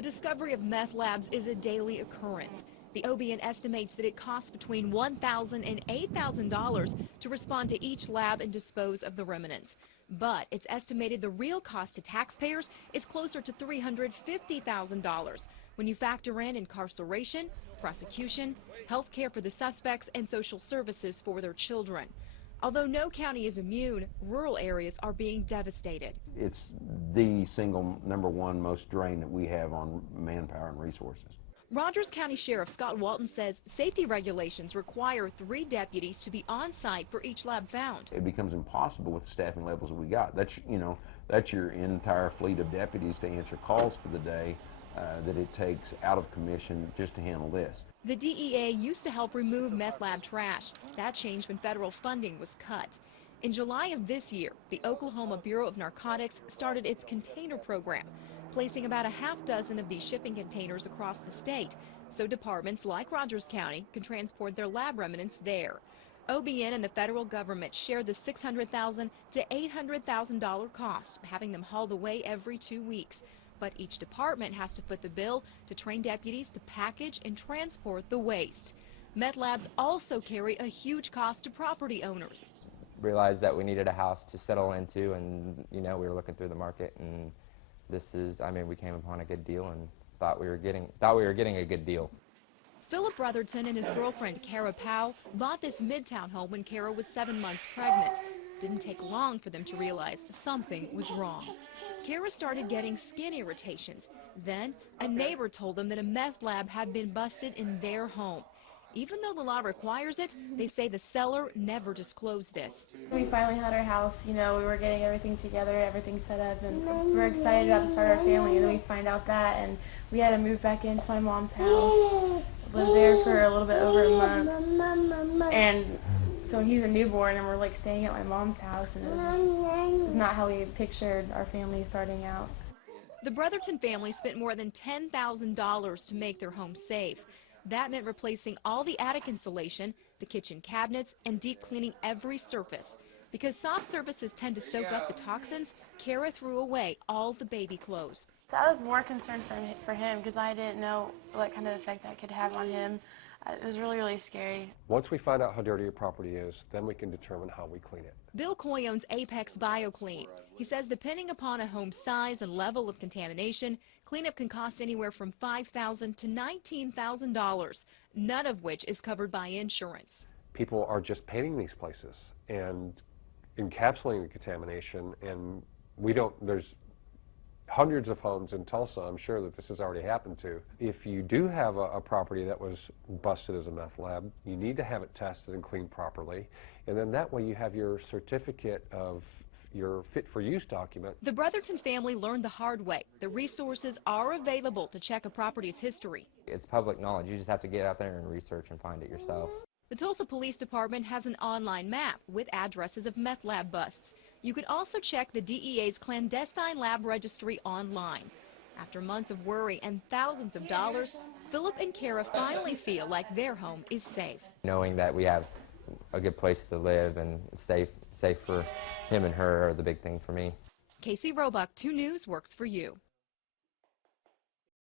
The discovery of meth labs is a daily occurrence. The OBN estimates that it costs between $1,000 and $8,000 to respond to each lab and dispose of the remnants. But it's estimated the real cost to taxpayers is closer to $350,000 when you factor in incarceration, prosecution, health care for the suspects, and social services for their children. Although no county is immune, rural areas are being devastated. It's the single #1 most drain that we have on manpower and resources. Rogers County Sheriff Scott Walton says safety regulations require 3 deputies to be on site for each lab found. It becomes impossible with the staffing levels that we got. That's your entire fleet of deputies to answer calls for the day that it takes out of commission just to handle this. The DEA used to help remove meth lab trash. That changed when federal funding was cut. In July of this year, the Oklahoma Bureau of Narcotics started its container program, placing about a half dozen of these shipping containers across the state, so departments like Rogers County can transport their lab remnants there. OBN and the federal government share the $600,000 to $800,000 cost of having them hauled away every 2 weeks. But each department has to foot the bill to train deputies to package and transport the waste. Meth labs also carry a huge cost to property owners. Realized that we needed a house to settle into, and we were looking through the market, and we came upon a good deal and thought we were getting a good deal. Philip Brotherton and his girlfriend Kara Powell bought this Midtown home when Kara was 7 months pregnant. Didn't take long for them to realize something was wrong. Kara started getting skin irritations. Then a neighbor told them that a meth lab had been busted in their home. Even though the law requires it, they say the seller never disclosed this. We finally had our house, we were getting everything together, everything set up, and we were excited about to start our family, and then we find out that, and we had to move back into my mom's house, live there for a little bit over a month, and so he's a newborn, and we're like staying at my mom's house, and it was just not how we pictured our family starting out. The Brotherton family spent more than $10,000 to make their home safe. That meant replacing all the attic insulation, the kitchen cabinets, and deep cleaning every surface. Because soft surfaces tend to soak up the toxins, Kara threw away all the baby clothes. So I was more concerned for him because I didn't know what kind of effect that could have on him. It was really, really scary. Once we find out how dirty your property is, then we can determine how we clean it. Bill Coy owns Apex BioClean. He says depending upon a home's size and level of contamination, cleanup can cost anywhere from $5,000 to $19,000, none of which is covered by insurance. People are just painting these places and encapsulating the contamination, and there's hundreds of homes in Tulsa, I'm sure that this has already happened to. If you do have a property that was busted as a meth lab, you need to have it tested and cleaned properly, and then that way you have your certificate of your fit-for-use document. The Brotherton family learned the hard way. The resources are available to check a property's history. It's public knowledge. You just have to get out there and research and find it yourself. The Tulsa Police Department has an online map with addresses of meth lab busts. You could also check the DEA's clandestine lab registry online. After months of worry and thousands of dollars, Philip and Kara finally feel like their home is safe. Knowing that we have a good place to live and safe for him and her are the big thing for me. Casey Roebuck, 2 News, works for you.